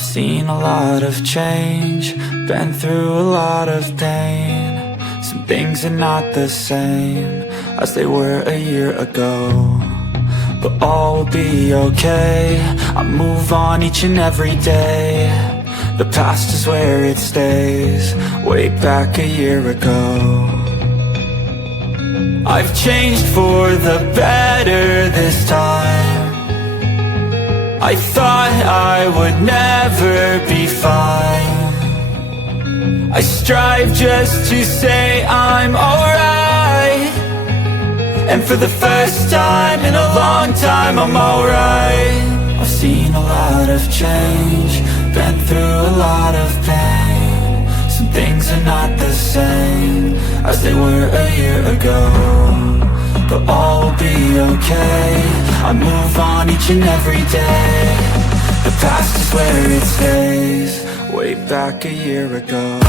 I've seen a lot of change, been through a lot of pain. Some things are not the same as they were a year ago, but all will be okay. I move on each and every day. The past is where it stays, way back a year ago. I've changed for the better this time. I thought I would never be fine. I strive just to say I'm alright, and for the first time in a long time I'm alright. I've seen a lot of change, been through a lot of pain. Some things are not the same as they were a year ago, but all will be okay. I move on each and every day. The past is where it stays, way back a year ago.